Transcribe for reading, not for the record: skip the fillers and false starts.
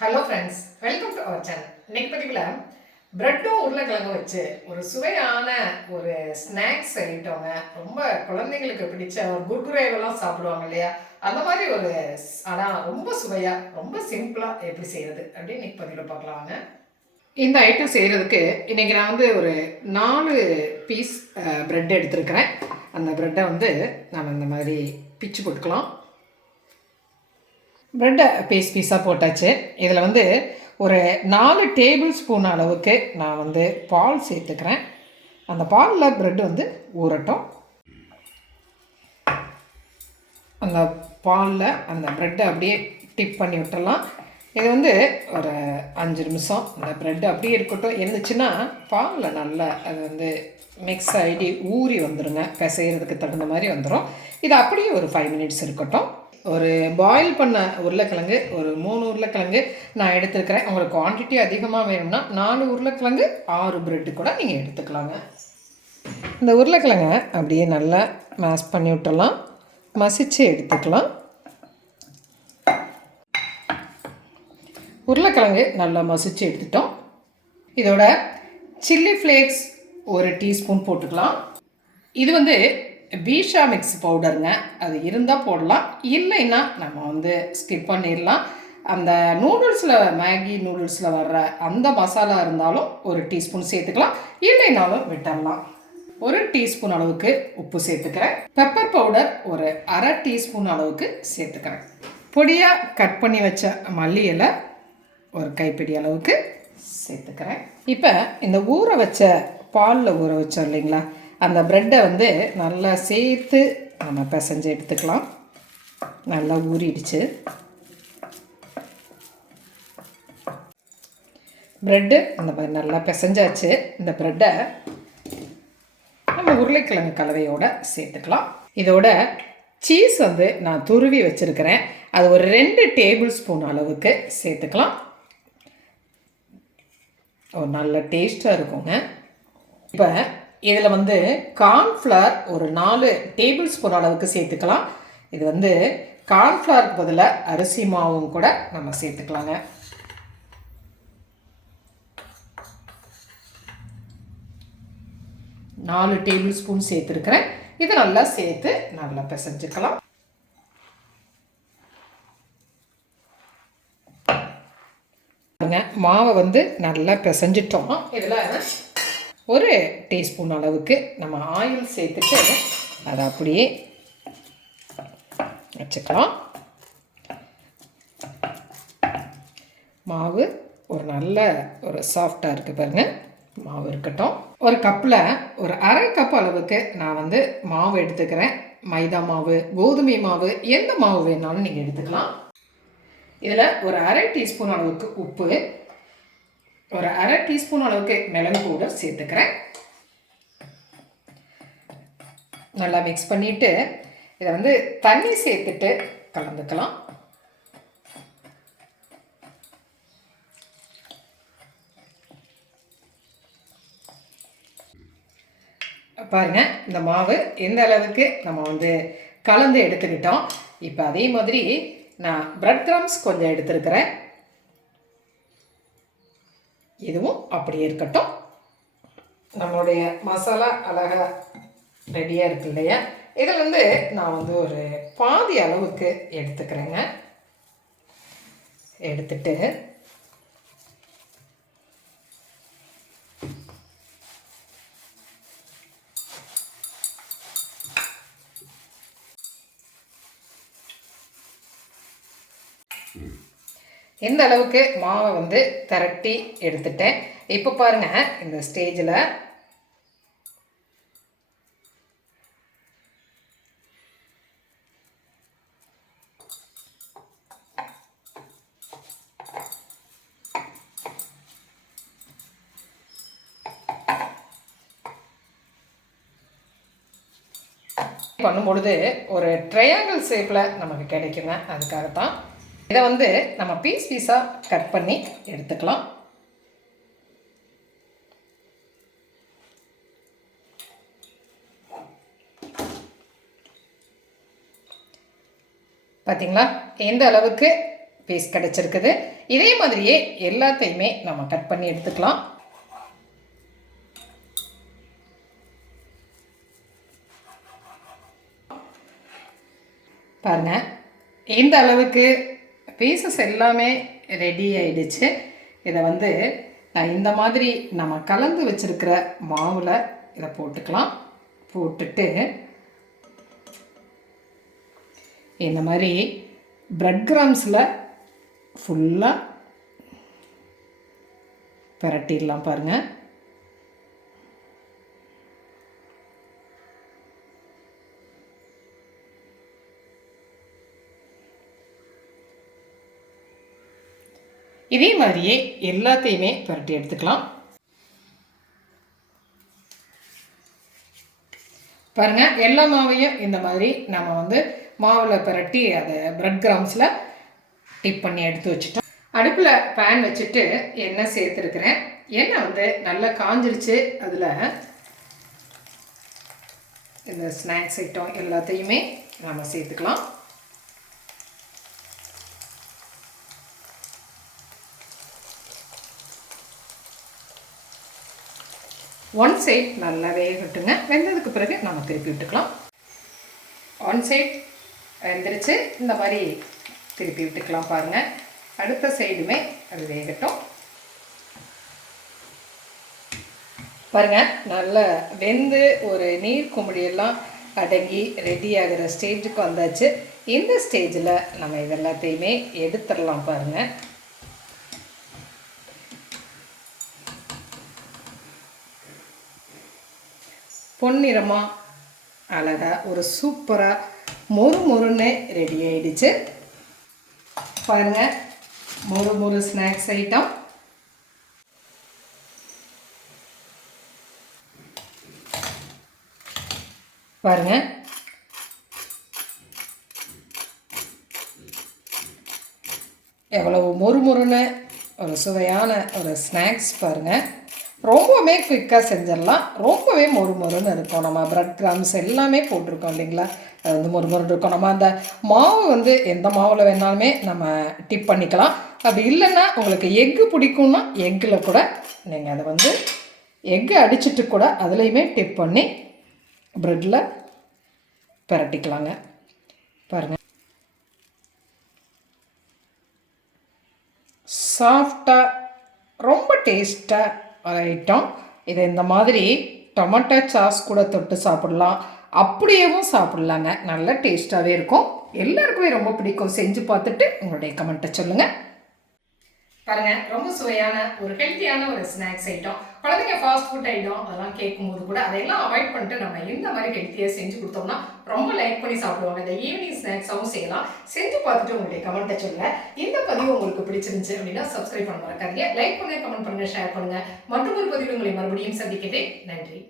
Hello friends, welcome to our channel. இன்னைக்கு பதிவில் பிரெட்டும் உருளைக்கிழங்கும் வச்சு ஒரு சுவையான ஒரு ஸ்நாக்ஸ் ஐட்டங்க. ரொம்ப குழந்தைங்களுக்கு பிடிச்ச ஒரு குர்குரேவெல்லாம் சாப்பிடுவாங்க இல்லையா, அந்த மாதிரி ஒரு ஆனால் ரொம்ப சுவையாக ரொம்ப சிம்பிளாக எப்படி செய்கிறது அப்படின்னு இன்னைக்கு பதிவில் பார்க்கலாங்க. இந்த ஐட்டம் செய்கிறதுக்கு இன்றைக்கி நான் வந்து ஒரு 4 பீஸ் ப்ரெட் எடுத்துருக்கிறேன். அந்த ப்ரெட்டை வந்து நம்ம இந்த மாதிரி பிச்சு போட்டுக்கலாம். ப்ரெட்டை பீஸாக போட்டாச்சு. இதில் வந்து ஒரு 4 டேபிள் ஸ்பூன் அளவுக்கு நான் வந்து பால் சேர்த்துக்கிறேன். அந்த பாலில் ப்ரெட்டு வந்து ஊறட்டும். அந்த பாலில் அந்த ப்ரெட்டை அப்படியே டிப் பண்ணி விட்டுடலாம். இது வந்து ஒரு 5 நிமிஷம் அந்த ப்ரெட்டு அப்படியே இருக்கட்டும். இருந்துச்சுன்னா பாலில் நல்லா அது வந்து மிக்ஸ் ஆகிடி ஊறி வந்துடுங்க. பிசைகிறதுக்கு தகுந்த மாதிரி வந்துடும். இது அப்படியே ஒரு 5 மினிட்ஸ் இருக்கட்டும். ஒரு பாயில் பண்ண உருளைக்கிழங்கு ஒரு 3 உருளைக்கிழங்கு நான் எடுத்துருக்கிறேன். உங்களுக்கு குவான்டிட்டி அதிகமாக வேணும்னா 4 உருளைக்கிழங்கு 6 ப்ரெட்டு கூட நீங்கள் எடுத்துக்கலாங்க. இந்த உருளைக்கிழங்கை அப்படியே நல்லா மேஷ் பண்ணி விட்டுடலாம். மசிச்சு எடுத்துக்கலாம். உருளைக்கிழங்கு நல்லா மசிச்சு எடுத்துட்டோம். இதோட சில்லி ஃப்ளேக்ஸ் ஒரு டீஸ்பூன் போட்டுக்கலாம். இது வந்து பீஷா மிக்ஸ் பவுடருங்க. அது இருந்தால் போடலாம், இல்லைன்னா நம்ம வந்து ஸ்கிப் பண்ணிடலாம். அந்த நூடுல்ஸில் மேகி நூடுல்ஸில் வர்ற அந்த மசாலா இருந்தாலும் ஒரு டீஸ்பூன் சேர்த்துக்கலாம், இல்லைனாலும் விட்டுடலாம். ஒரு டீஸ்பூன் அளவுக்கு உப்பு சேர்த்துக்கிறேன். பெப்பர் பவுடர் ஒரு அரை டீஸ்பூன் அளவுக்கு சேர்த்துக்கிறேன். பொடியாக கட் பண்ணி வச்ச மல்லி இலை ஒரு கைப்பிடி அளவுக்கு சேர்த்துக்கிறேன். இப்போ இந்த ஊற வச்ச பாலில் ஊற வச்சோம் இல்லைங்களா, அந்த ப்ரெட்டை வந்து நல்லா சேர்த்து நம்ம பிசைஞ்சு எடுத்துக்கலாம். நல்லா ஊறிடுச்சு. ப்ரெட்டு அந்த மாதிரி நல்லா பிசைஞ்சாச்சு. இந்த ப்ரெட்டை நம்ம உருளைக்கிழங்கு கலவையோடு சேர்த்துக்கலாம். இதோட சீஸ் வந்து நான் துருவி வச்சுருக்கிறேன். அது ஒரு 2 டேபிள் ஸ்பூன் அளவுக்கு சேர்த்துக்கலாம். ஒரு நல்ல டேஸ்ட்டாக இருக்குங்க. இப்போ இதில் வந்து கார்ன்ஃப்ளவர் ஒரு 4 டேபிள் ஸ்பூன் அளவுக்கு சேர்த்துக்கலாம். இது வந்து கார்ன்ஃப்ளவருக்கு பதிலாக அரிசி மாவும் கூட நம்ம சேர்த்துக்கலாங்க. நாலு டேபிள் ஸ்பூன் சேர்த்துருக்கிறேன். இதை நல்லா சேர்த்து நல்லா பிசைஞ்சுக்கலாம். மாவை வந்து நல்லா பிசைஞ்சிட்டோம். இதில் ஒரு டீஸ்பூன் அளவுக்கு நம்ம ஆயில் சேர்த்துட்டு அதை அப்படியே வச்சுக்கலாம். மாவு ஒரு நல்ல ஒரு சாஃப்டாக இருக்குது பாருங்கள். மாவு இருக்கட்டும். ஒரு கப்பில் ஒரு அரை கப் அளவுக்கு நான் வந்து மாவு எடுத்துக்கிறேன். மைதா மாவு, கோதுமை மாவு, எந்த மாவு வேணாலும் நீங்கள் எடுத்துக்கலாம். இதில் ஒரு அரை டீஸ்பூன் அளவுக்கு உப்பு, ஒரு அரை டீஸ்பூன் அளவுக்கு மிளகு பவுடர் சேர்த்துக்கிறேன். நல்லா மிக்ஸ் பண்ணிவிட்டு இதை வந்து தண்ணி சேர்த்துட்டு கலந்துக்கலாம். பாருங்கள், இந்த மாவு எந்த அளவுக்கு நம்ம வந்து கலந்து எடுத்துக்கிட்டோம். இப்போ அதே மாதிரி நான் பிரெட் க்ரம்ஸ் கொஞ்சம் எடுத்துருக்கிறேன். இதுவும் அப்படியே இருக்கட்டும். நம்மளுடைய மசாலா அழகாக ரெடியாக இருக்கு இல்லையா. இதில் வந்து நான் வந்து ஒரு பாதி அளவுக்கு எடுத்துக்கிறேங்க. எடுத்துட்டு இந்த அளவுக்கு மாவை வந்து திரட்டி எடுத்துட்டேன். இப்போ பாருங்கள், இந்த ஸ்டேஜில் பண்ணும்பொழுது ஒரு ட்ரையாங்கிள் ஷேப்பில் நமக்கு கிடைக்குங்க. அதுக்காகத்தான் இதை வந்து நம்ம பீஸாக கட் பண்ணி எடுத்துக்கலாம். பார்த்தீங்களா எந்த அளவுக்கு பீஸ் கிடச்சிருக்குது. இதே மாதிரியே எல்லாத்தையுமே நம்ம கட் பண்ணி எடுத்துக்கலாம். பாருங்கள், இந்த அளவுக்கு பீசஸ் எல்லாமே ரெடி ஆயிடுச்சு. இதை வந்து இந்த மாதிரி நம்ம கலந்து வச்சுருக்கிற மாவில் இதை போட்டுக்கலாம். போட்டுட்டு இந்த மாதிரி பிரெட் கிராம்ஸில் ஃபுல்லாக பிரட்டிடலாம். பாருங்கள், இதே மாதிரியே எல்லாத்தையுமே பிரட்டி எடுத்துக்கலாம். பாருங்கள், எல்லா மாவையும் இந்த மாதிரி நம்ம வந்து மாவில் பிரட்டி அதை பிரெட் கிராம்ஸில் டிப் பண்ணி எடுத்து வச்சுட்டோம். அடுப்பில் பேன் வச்சுட்டு எண்ணெய் சேர்த்துருக்குறேன். எண்ணெய் வந்து நல்லா காஞ்சிருச்சு. அதில் இந்த ஸ்நாக்ஸ் ஐட்டம் எல்லாத்தையுமே நம்ம சேர்த்துக்கலாம். ஒன் சைட் நல்லா வேகட்டுங்க. வெந்ததுக்கு பிறகு நம்ம திருப்பி விட்டுக்கலாம். ஒன் சைட் வெந்துருச்சு. இந்த மாதிரி திருப்பி விட்டுக்கலாம். பாருங்கள், அடுத்த சைடுமே அது வேகட்டும். பாருங்கள், நல்லா வெந்து ஒரு நீர் குமிழியெல்லாம் அடங்கி ரெடி ஆகிற ஸ்டேஜுக்கு வந்தாச்சு. இந்த ஸ்டேஜில் நம்ம இதெல்லாத்தையுமே எடுத்துடலாம். பாருங்கள், பொன்னிறமாக அழகாக ஒரு சூப்பராக மொறு மொறுன்னு ரெடி ஆகிடுச்சு. பாருங்கள், மொறு மொறு ஸ்நாக்ஸ் ஐட்டம். பாருங்கள், எவ்வளவு மொறு மொறுன்னு ஒரு சுவையான ஒரு ஸ்நாக்ஸ். பாருங்கள், ரொம்பவுமே குயிக்காக செஞ்சிடலாம். ரொம்பவே மொறு மொறுன்னு இருக்கும். நம்ம பிரெட் கிராம்ஸ் எல்லாமே போட்டிருக்கோம் இல்லைங்களா, அது வந்து மொறு மொறுன்னு இருக்கும். நம்ம அந்த மாவு வந்து எந்த மாவில் வேணாலுமே நம்ம டிப் பண்ணிக்கலாம். அப்படி இல்லைன்னா உங்களுக்கு எக்கு பிடிக்கும்னா எக்கில் கூட நீங்கள் அதை வந்து எக்கு அடிச்சுட்டு கூட அதுலேயுமே டிப் பண்ணி ப்ரெட்டில் பிரட்டிக்கலாங்க. பாருங்கள், சாஃப்டாக ரொம்ப டேஸ்ட்டாக ஐட்டம். இதை இந்த மாதிரி டொமேட்டோ சாஸ் கூட தொட்டு சாப்பிட்லாம், அப்படியேவும் சாப்பிட்லாங்க. நல்ல டேஸ்ட்டாகவே இருக்கும். எல்லாருக்குமே ரொம்ப பிடிக்கும். செஞ்சு பார்த்துட்டு உங்களுடைய கமெண்ட்டை சொல்லுங்கள். பாருங்கள், ரொம்ப சுவையான ஒரு ஹெல்த்தியான ஒரு ஸ்நாக்ஸ் ஐட்டம். குழந்தைங்க ஃபாஸ்ட் ஃபுட் ஐட்டம் அதெல்லாம் கேட்கும்போது கூட அதையெல்லாம் அவாய்ட் பண்ணிட்டு நம்ம இந்த மாதிரி ஹெல்த்தியாக செஞ்சு கொடுத்தோம்னா ரொம்ப லைக் பண்ணி சாப்பிடுவாங்க. இந்த ஈவினிங் ஸ்நாக்ஸாகவும் செய்யலாம். செஞ்சு பார்த்துட்டு உங்களுடைய கமெண்ட்டை சொல்லுங்கள். இந்த பதிவு உங்களுக்கு பிடிச்சிருந்துச்சு அப்படின்னா சப்ஸ்கிரைப் பண்ண மறக்காதீங்க. லைக் பண்ணுங்கள், கமெண்ட் பண்ணுங்கள், ஷேர் பண்ணுங்கள். மற்றும் ஒரு பதிவு உங்களை மறுபடியும் சந்திக்கிறேன். நன்றி.